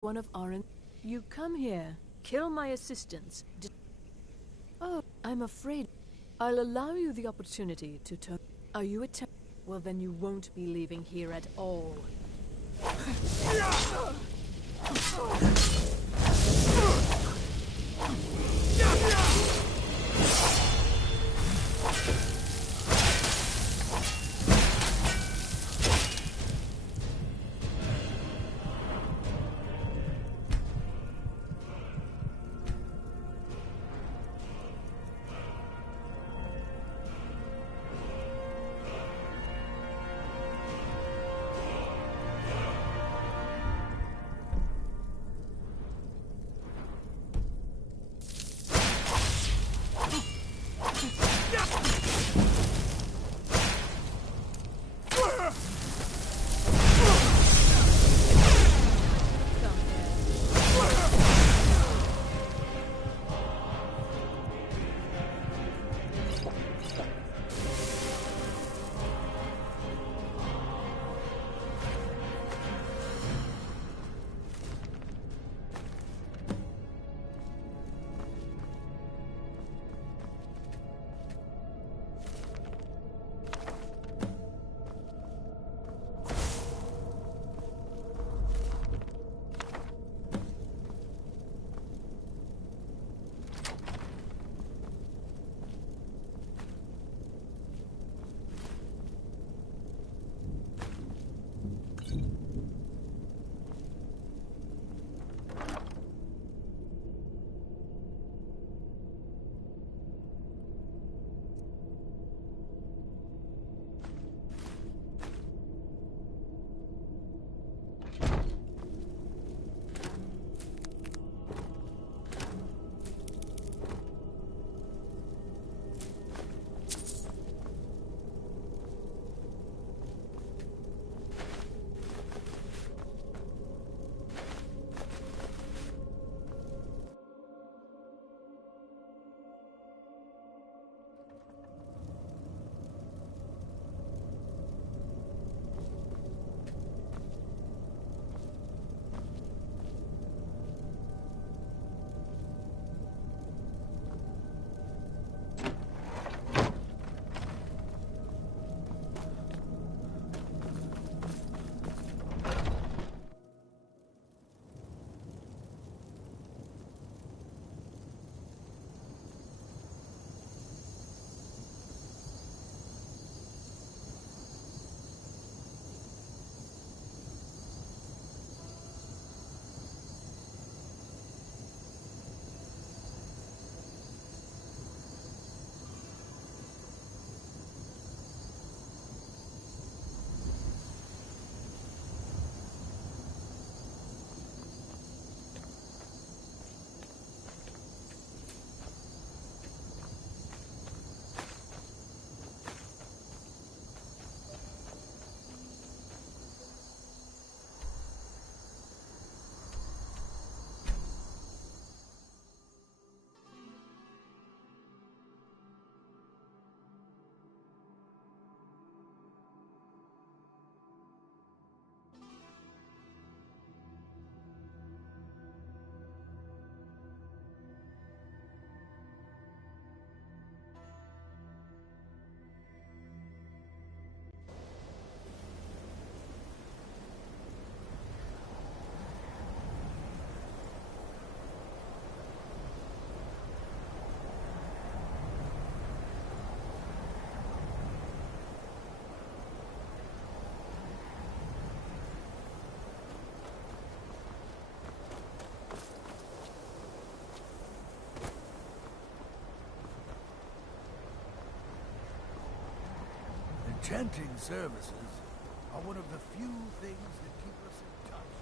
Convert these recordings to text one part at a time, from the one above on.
one of our... You come here, kill my assistants. Oh, I'm afraid. I'll allow you the opportunity to turn... Are you a Well, then you won't be leaving here at all. Enchanting services are one of the few things that keep us in touch.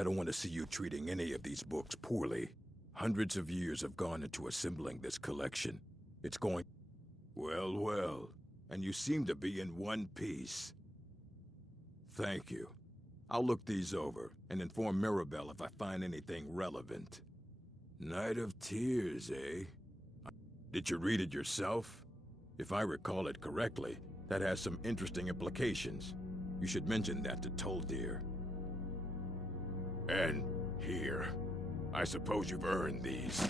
I don't want to see you treating any of these books poorly. Hundreds of years have gone into assembling this collection. It's going... Well, well. And you seem to be in one piece. Thank you. I'll look these over and inform Mirabelle if I find anything relevant. Night of Tears, eh? Did you read it yourself? If I recall it correctly, that has some interesting implications. You should mention that to Toldir. And here. I suppose you've earned these.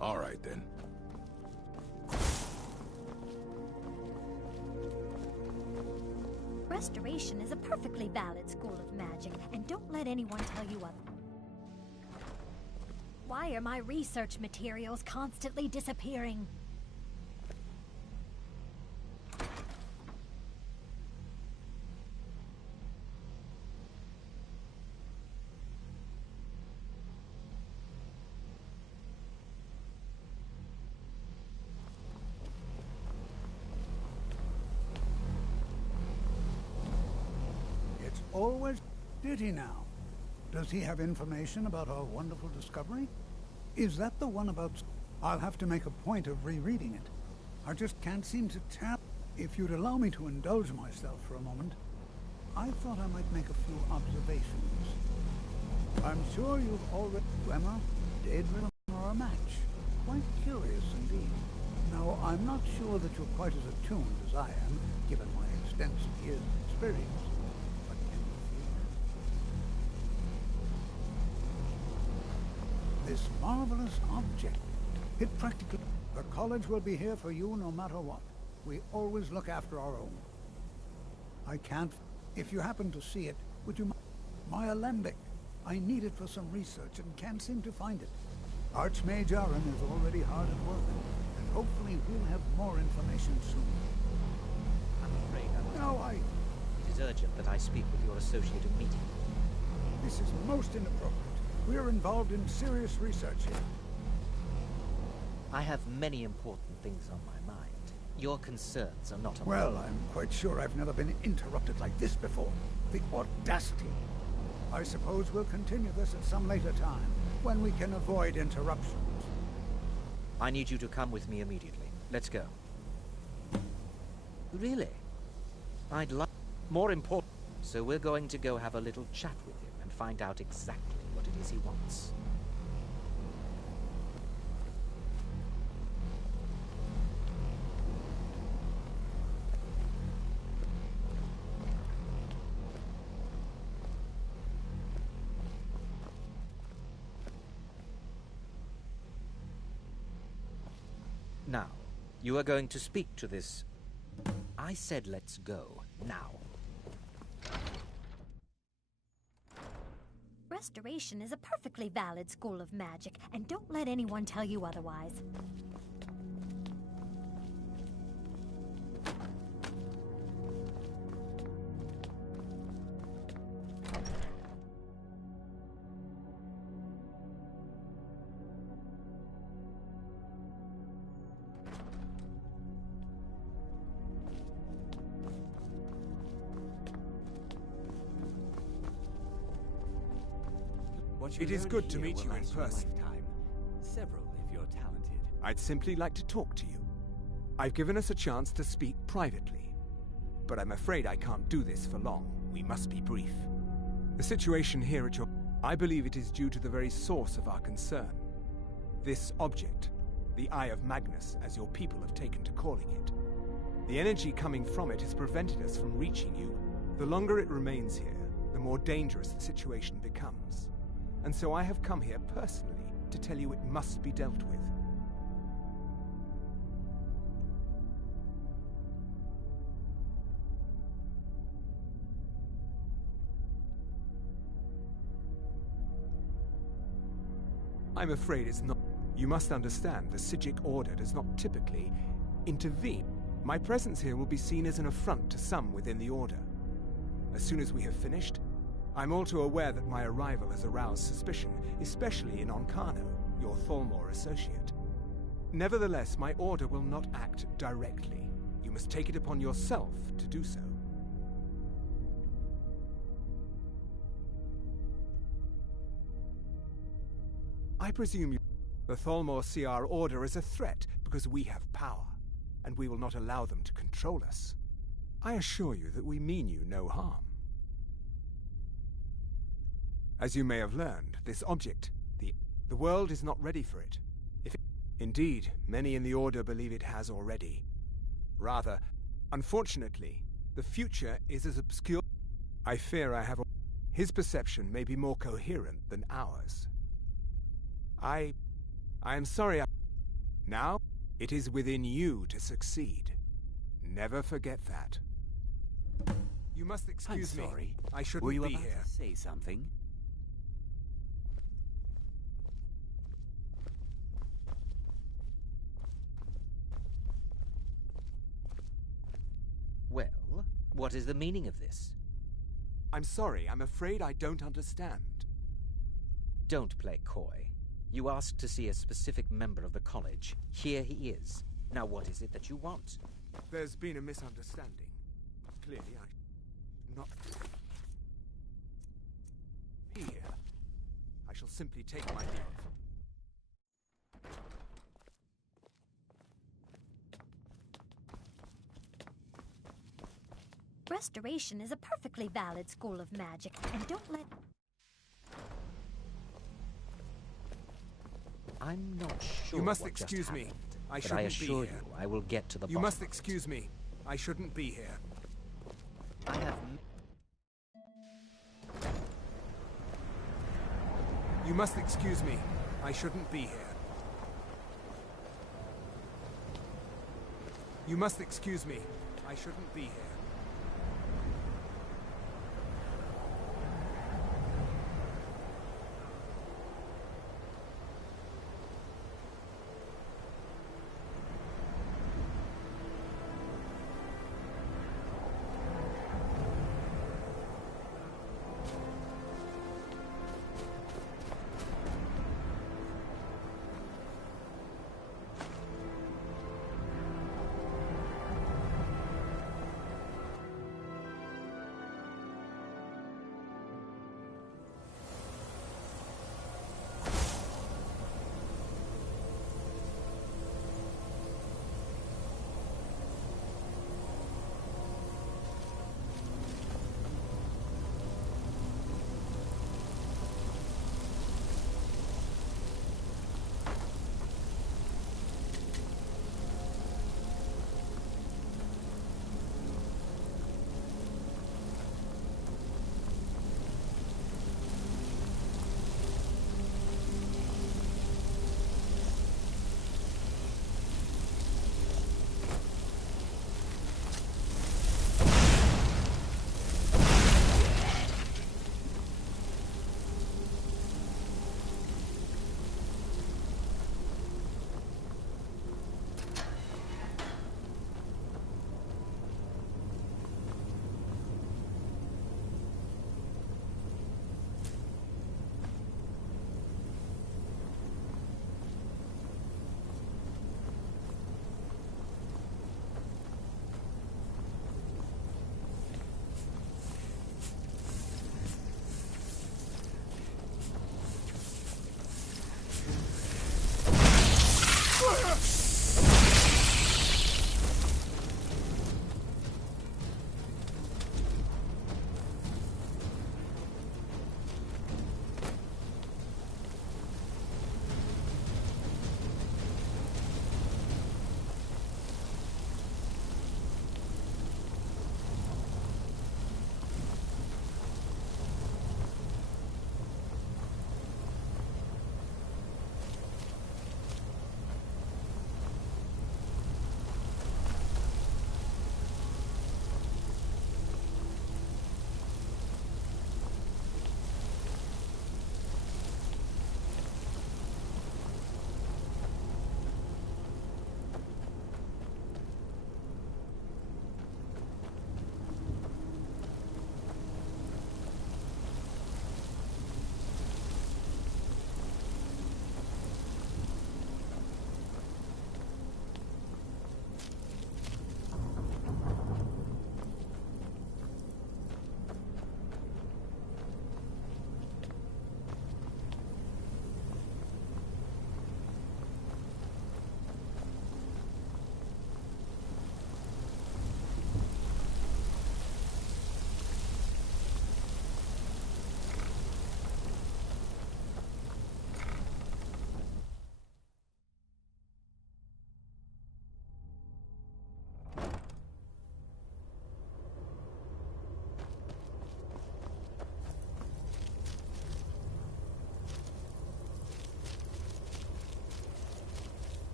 All right, then. Restoration is a perfectly valid school of magic, and don't let anyone tell you other. Why are my research materials constantly disappearing? Always did he now? Does he have information about our wonderful discovery? Is that the one about... I'll have to make a point of rereading it. I just can't seem to tell. If you'd allow me to indulge myself for a moment, I thought I might make a few observations. I'm sure you've already... Emma, Daedra, or a match. Quite curious indeed. Now, I'm not sure that you're quite as attuned as I am, given my extensive years of experience. This marvelous object. It practically... The college will be here for you no matter what. We always look after our own. I can't... If you happen to see it, would you... My alembic. I need it for some research and can't seem to find it. Archmage Aaron is already hard at work, and hopefully we'll have more information soon. I'm afraid It is urgent that I speak with your associate immediately. This is most inappropriate. We are involved in serious research here. I have many important things on my mind. Your concerns are not on Well, I'm quite sure I've never been interrupted like this before. The audacity. I suppose we'll continue this at some later time, when we can avoid interruptions. I need you to come with me immediately. Let's go. Really? I'd like... More important. So we're going to go have a little chat with him and find out exactly what it is he wants. Now, you are going to speak to this... I said let's go, now. Restoration is a perfectly valid school of magic, and don't let anyone tell you otherwise. It is good to meet you in person. Several, if you're talented. I'd simply like to talk to you. I've given us a chance to speak privately, but I'm afraid I can't do this for long. We must be brief. The situation here at your... I believe it is due to the very source of our concern. This object, the Eye of Magnus, as your people have taken to calling it. The energy coming from it has prevented us from reaching you. The longer it remains here, the more dangerous the situation becomes. And so I have come here personally to tell you it must be dealt with. I'm afraid it's not. You must understand, the Sijic Order does not typically intervene. My presence here will be seen as an affront to some within the Order. As soon as we have finished, I'm all too aware that my arrival has aroused suspicion, especially in Onkano, your Thalmor associate. Nevertheless, my Order will not act directly. You must take it upon yourself to do so. I presume the Thalmor see our Order as a threat because we have power, and we will not allow them to control us. I assure you that we mean you no harm. As you may have learned, this object, the world is not ready for it. Indeed, many in the Order believe it has already. Rather, unfortunately, the future is as obscure. I fear I have. His perception may be more coherent than ours. I am sorry. Now, it is within you to succeed. Never forget that. You must excuse me. I'm sorry. I shouldn't Were you be about here. to say something? Well, what is the meaning of this? I'm sorry. I'm afraid I don't understand. Don't play coy. You asked to see a specific member of the college. Here he is. Now what is it that you want? There's been a misunderstanding. Clearly, I not be here. I shall simply take my leave. Restoration is a perfectly valid school of magic, and don't let... I'm not sure. You must what just excuse me. happened, I but shouldn't I be assure here. you, I will get to the You bottom must of it. excuse me. I shouldn't be here. I have. You must excuse me. I shouldn't be here. You must excuse me. I shouldn't be here.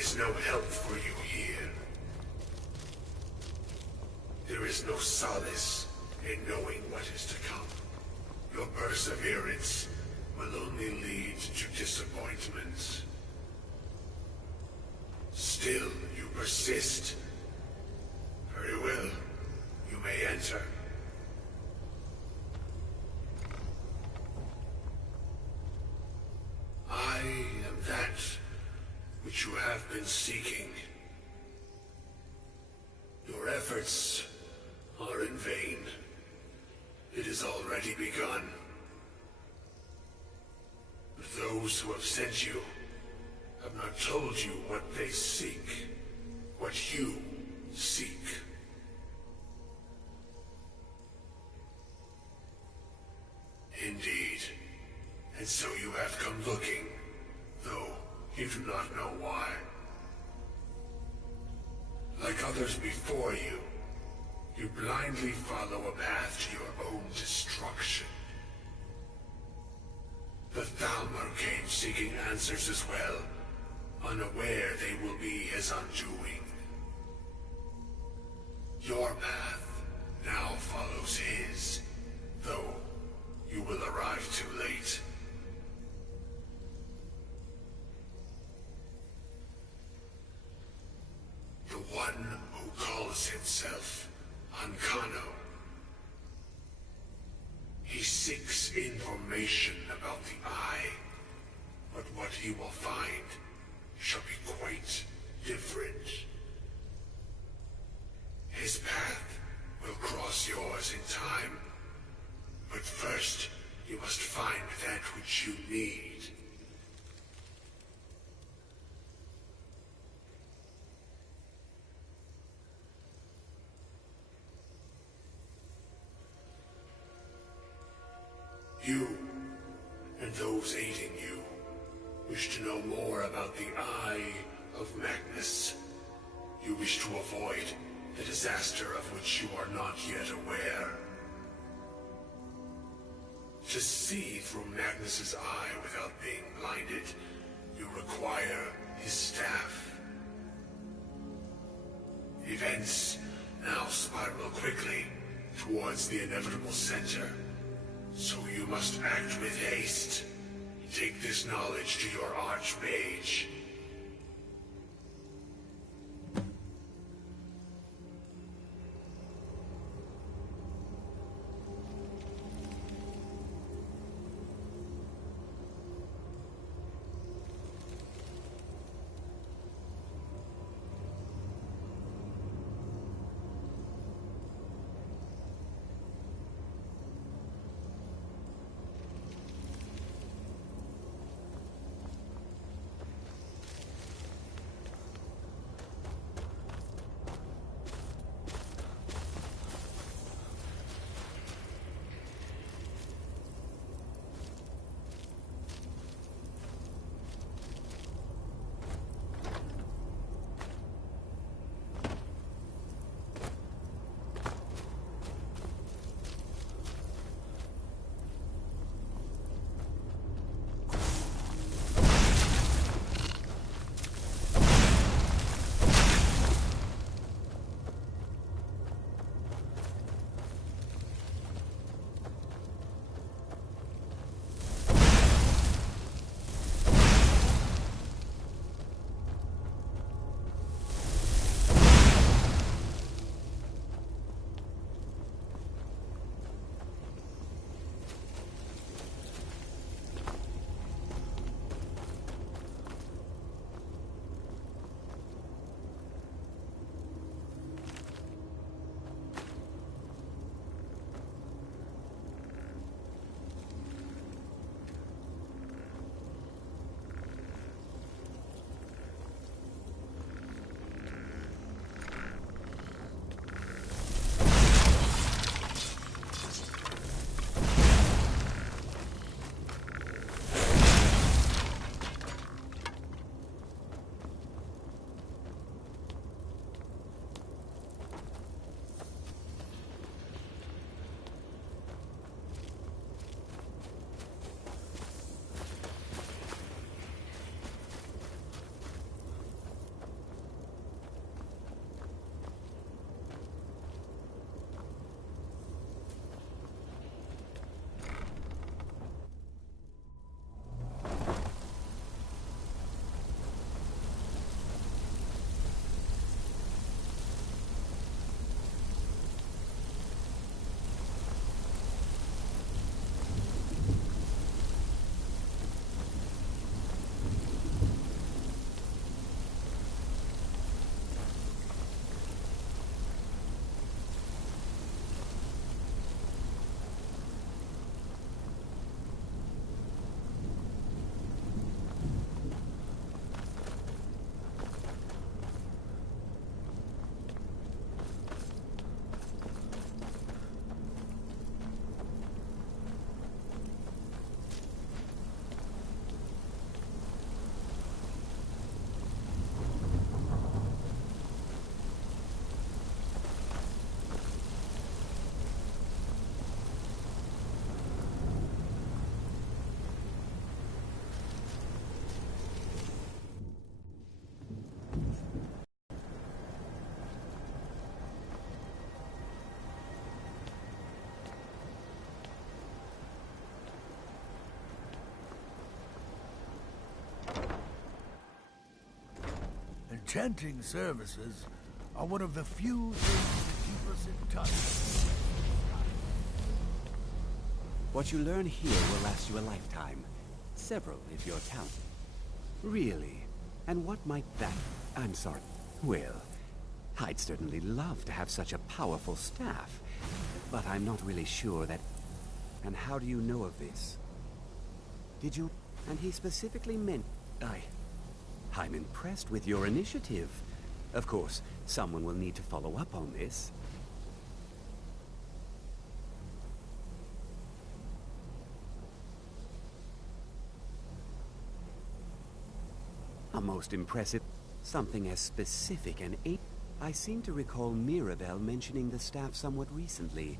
is no help for you here. There is no solace in knowing what is to come. Your perseverance will only lead to disappointments. Still, you persist. Very well. You may enter. I am that which you have been seeking. Your efforts are in vain. It has already begun. But those who have sent you have not told you what they seek, what you seek. Indeed. And so you have come looking, though you do not know why. Like others before you, you blindly follow a path to your own destruction. The Thalmor came seeking answers as well, unaware they will be his undoing. Your path now follows his, though you will arrive too late. The one who calls himself Ancano. He seeks information about the Eye, but what he will find shall be quite different. His path will cross yours in time, but first you must find that which you need. You, and those aiding you, wish to know more about the Eye of Magnus. You wish to avoid the disaster of which you are not yet aware. To see through Magnus's eye without being blinded, you require his staff. Events now spiral quickly towards the inevitable center. So you must act with haste. Take this knowledge to your Archmage. enchanting services are one of the few things that keep us in touch. What you learn here will last you a lifetime. Several, if you're talented. Really? And what might that... I'm sorry. Well, I'd certainly love to have such a powerful staff, but I'm not really sure that... And how do you know of this? Did you... And he specifically meant... I'm impressed with your initiative. Of course, someone will need to follow up on this. A most impressive... Something as specific and... I seem to recall Mirabelle mentioning the staff somewhat recently.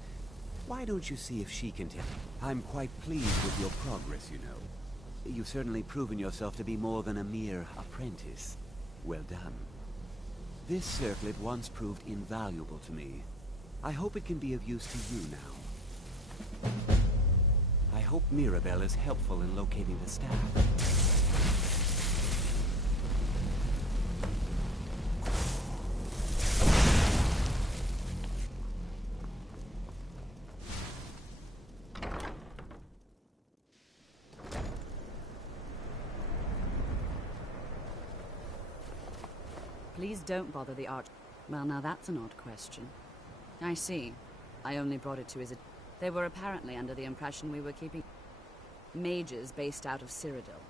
Why don't you see if she can tell... I'm quite pleased with your progress, you know. You've certainly proven yourself to be more than a mere apprentice. Well done. This circlet once proved invaluable to me. I hope it can be of use to you now. I hope Mirabelle is helpful in locating the staff. Please don't bother the arch... Well, now that's an odd question. I see. I only brought it to his... They were apparently under the impression we were keeping... mages based out of Cyrodiil.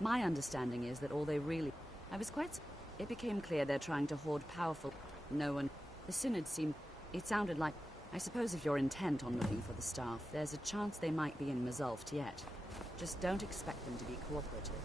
My understanding is that all they really... I was quite... It became clear they're trying to hoard powerful... No one... The Synod seemed... It sounded like... I suppose if you're intent on looking for the staff, there's a chance they might be in Mazulft yet. Just don't expect them to be cooperative.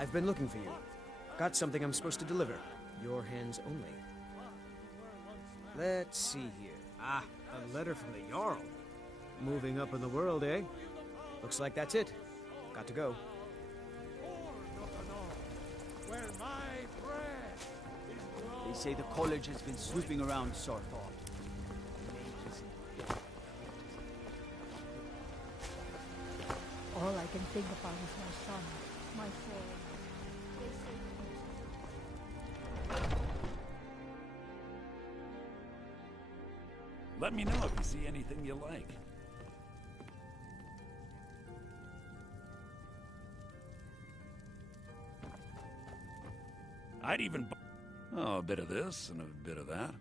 I've been looking for you. Got something I'm supposed to deliver. Your hands only. Let's see here. Ah, a letter from the Jarl. Moving up in the world, eh? Looks like that's it. Got to go. They say the college has been snooping around Sarthal. All I can think about is my son, my soul. Let me know if you see anything you like. I'd even oh, a bit of this and a bit of that.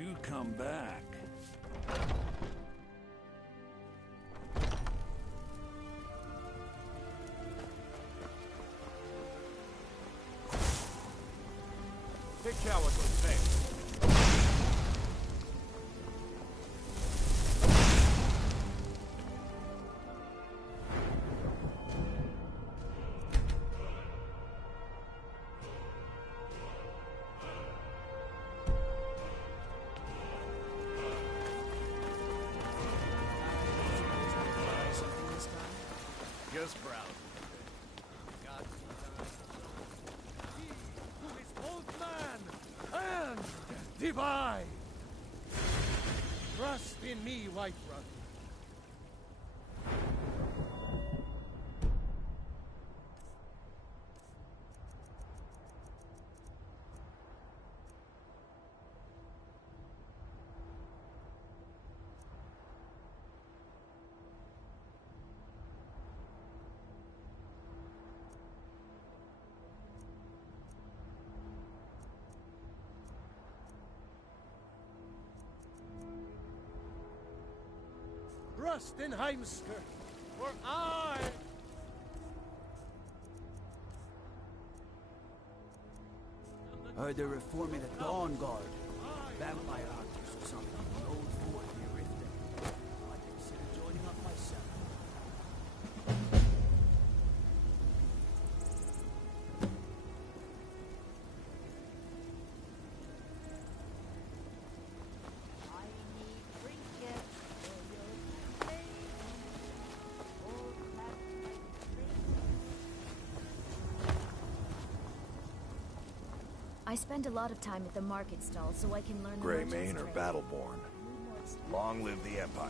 Do come back. Take care what was said. Just browse. Divine! Trust in me, white brother. Rustenheimsker, for I... Heard they're reforming the Dawn Guard. Vampire hunters or something. The old fort near Riften. I'd consider joining up myself. I spend a lot of time at the market stall so I can learn the Greymane merchant's or trade. Battleborn. Long live the Empire.